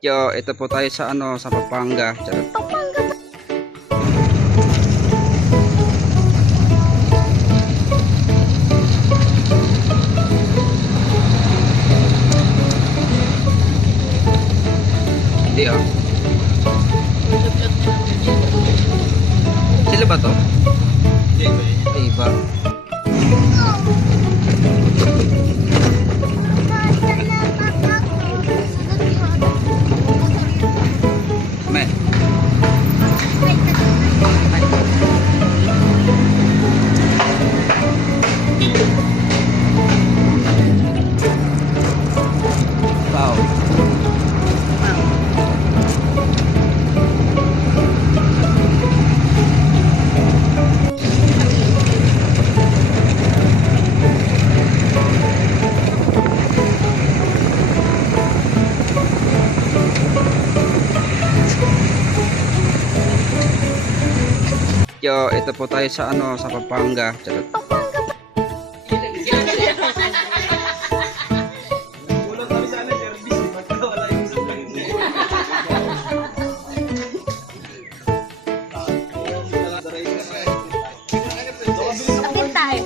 Yo, ito po tayo sa sa Pampanga. Charot. Hindi oh. Sila ba to? Ay, iba. Me. Wow. Yo, ito po tayo sa sa Pampanga. Charot. Akit tayo.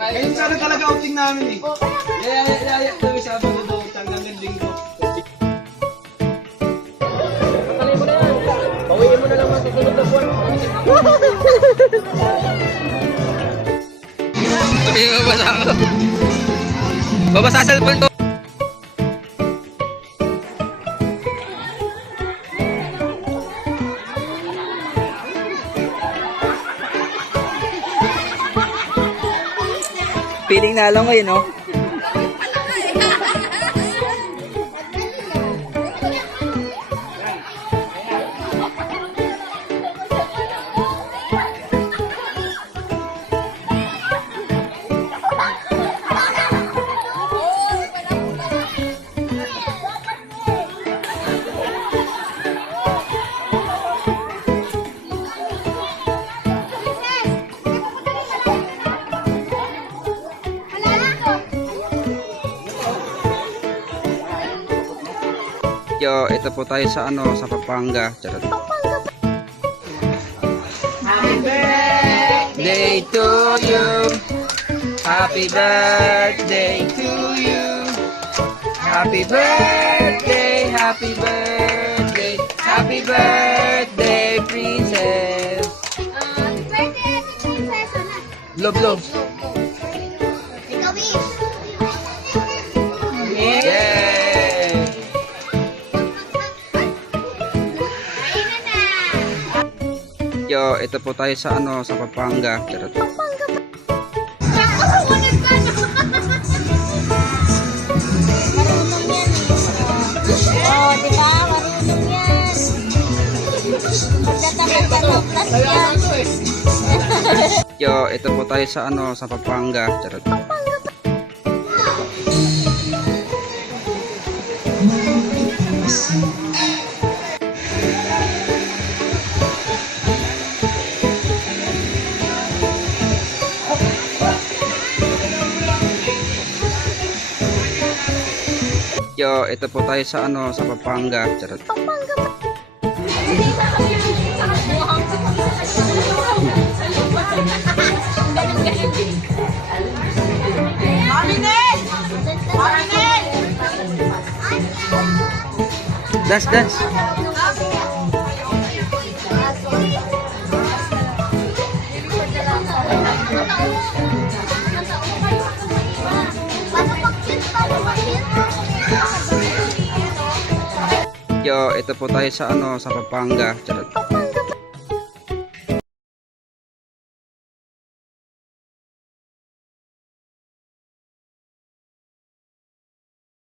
Ngayon sana talaga outing namin eh. Yaya kami sa Sabado hanggang Linggo. Patuloy mo na yan. Bawiin mo na lang ang susunod na buwan. Sabi mo ba sa ako? Babasa cellphone ko. Piling na lang ngayon, no? Yo, ito po tayo sa sa Pampanga. Charot. Happy birthday. Day to you. Happy birthday to you. Happy birthday, happy birthday, happy birthday, princess. Happy birthday, princess. Love, love. Ikaw, wish. Yay! Yo, ito po tayo sa sa Pampanga. Charot. Ako, sumunod ka na. Marunong yan eh. Oo, di ba? Marunong yan. Pagdatangan ka ng plus yan. Yo, ito po tayo sa sa Pampanga. Charot. Yo, ito po tayo sa sa Pampanga. Charot. Dance, dance. Yo, ito po tayo sa sa Pampanga. Charot.